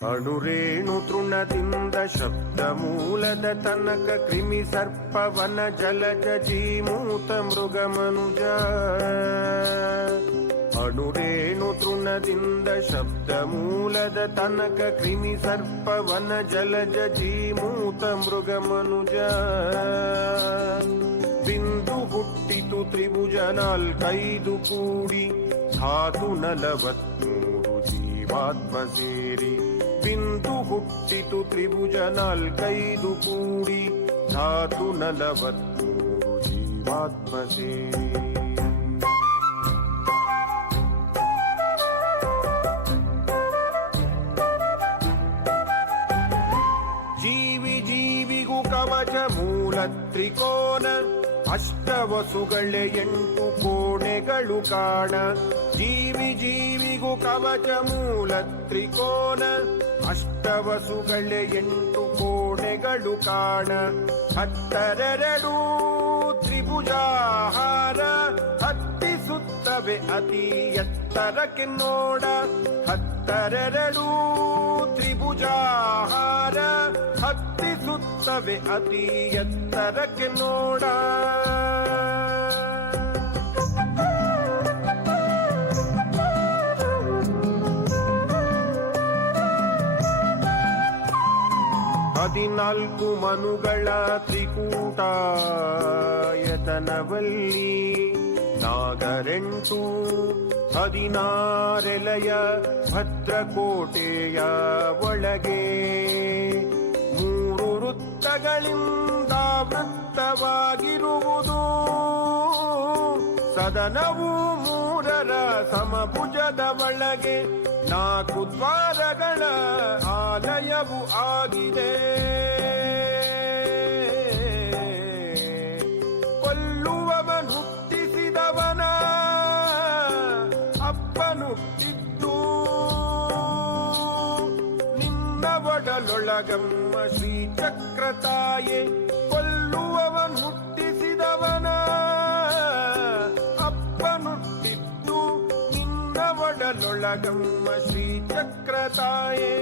ಅಣುರೇಣು ತೃಣದಿಂದ ಶಬ್ದ ಮೂಲದ ತನಕ ಕ್ರಿಮಿ ಸರ್ಪವನ ಜಲಜ ಜೀಮೂತ ಮೃಗ ಮನುಜ. ಅಣುರೇಣು ತೃಣದಿಂದ ಶಬ್ದ ಮೂಲದ ತನಕ ಕ್ರಿಮಿ ಸರ್ಪವನ ಜಲಜ ಜೀಮೂತ ಮೃಗ ಮನುಜ. ಬಿಂದು ಹುಟ್ಟಿತು ತ್ರಿಭುಜ ನಾಲ್ಕೈದು ಕೂಡಿ ಧಾತು 43 ಜೀವಾತ್ಮ ಸೇರಿ. ಬಿಂದು ಹುಟ್ಟಿತು ತ್ರಿಭುಜ ನಾಲ್ಕೈದು ಕೂಡಿ ಧಾತು 43 ಜೀವಾತ್ಮ ಸೇರಿ. ಜೀವಿ ಜೀವಿಗೂ ಕವಚ ಮೂಲ ತ್ರಿಕೋನ ಅಷ್ಟವಸುಗಳೇ 8 ಕೋಣೆಗಳು ಕಾಣ. ಜೀವಿ ಜೀವಿಗೂ ಕವಚ ಮೂಲ ತ್ರಿಕೋನ ಅಷ್ಟವಸುಗಳೇ 8 ಕೋಣೆಗಳು ಕಾಣ. 12 ತ್ರಿಭುಜಾಹಾರ ಹತ್ತಿಸುತ್ತವೆ ಅತಿ ಎತ್ತರಕ್ಕೆ ನೋಡ. 12 ತ್ರಿಭುಜಾಹಾರ ಹತ್ತಿಸುತ್ತವೆ ಅತಿ ಎತ್ತರಕ್ಕೆ ನೋಡ. ಹದಿನಾಲ್ಕು ಮನುಗಳ ತ್ರಿಕೂಟಾಯತನವಲ್ಲಿ ನಾಗರೆಂಟು 16 ಭದ್ರಕೋಟೆಯ ಒಳಗೆ 3 ವೃತ್ತಗಳಿಂದ ವೃತ್ತವಾಗಿರುವುದು. ಸದನವು 3 ಸಮಭುಜದ ಒಳಗೆ 4 ದ್ವಾರಗಳ ಆಲಯವು ಆಗಿದೆ. ಕೊಲ್ಲುವವನು ಹುಟ್ಟಿಸಿದವನ ಅಪ್ಪನುಟ್ಟಿದ್ದು ನಿನ್ನ ಒಡಲೊಳಗಮ್ಮ ಶ್ರೀಚಕ್ರತಾಯೆ. ಕೊಲ್ಲುವವನು ಹುಟ್ಟಿಸಿದವನ ಅಪ್ಪನುಟ್ಟಿದ್ದು ನಿನ್ನ ಒಡಲೊಳಗಮ್ಮ ಶ್ರೀಚಕ್ರತಾಯೇ.